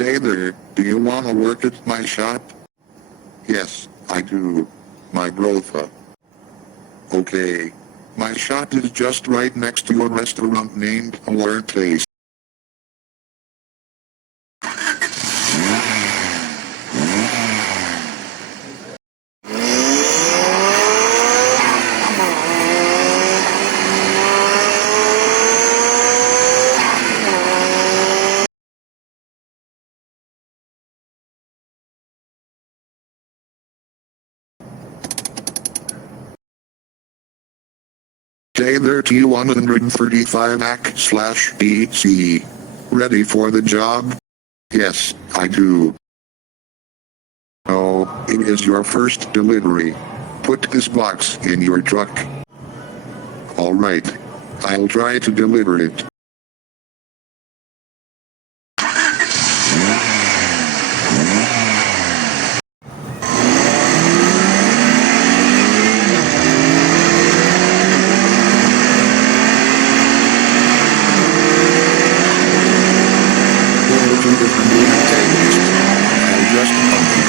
Hey there, do you wanna work at my shop? Yes, I do. My brofa. Okay. My shop is just right next to a restaurant named Our Place. Hey there, t135ac's/BC. Ready for the job? Yes, I do. Oh, it is your first delivery. Put this box in your truck. Alright. I'll try to deliver it. Just bumped me.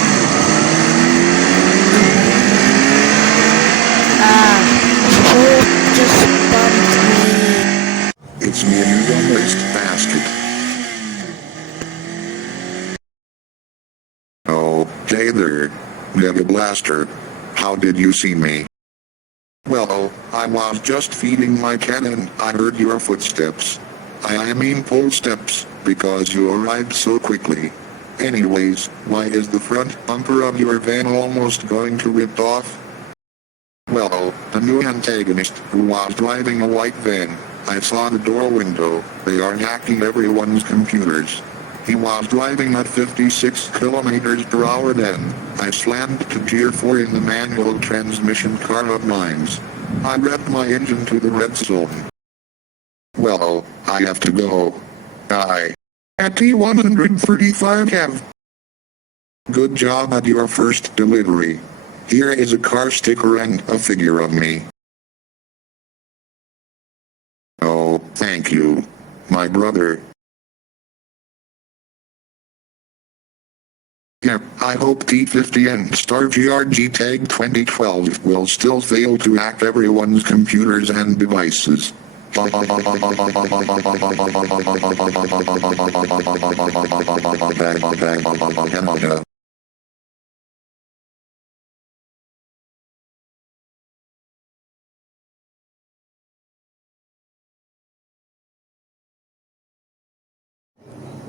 It's me, you dumb waste basket. Oh, hey there, Mega Blaster. How did you see me? Well, I was just feeding my cat and I heard your footsteps. I mean pole steps, because you arrived so quickly. Anyways, why is the front bumper of your van almost going to rip off? Well, the new antagonist who was driving a white van, I saw the door window. They are hacking everyone's computers. He was driving at 56 kilometers per hour then. I slammed to Gear 4 in the manual transmission car of mine. I revved my engine to the red zone. Well, I have to go. Bye. At t135ac's. Good job at your first delivery. Here is a car sticker and a figure of me. Oh, thank you, my brother. Yeah, I hope T50 and Star GRG Tag 2012 will still fail to hack everyone's computers and devices.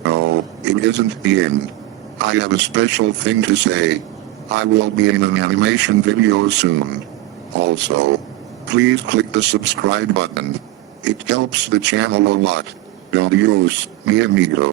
Oh, it isn't the end. I have a special thing to say. I will be in an animation video soon. Also, please click the subscribe button. It helps the channel a lot. Adios, mi amigo.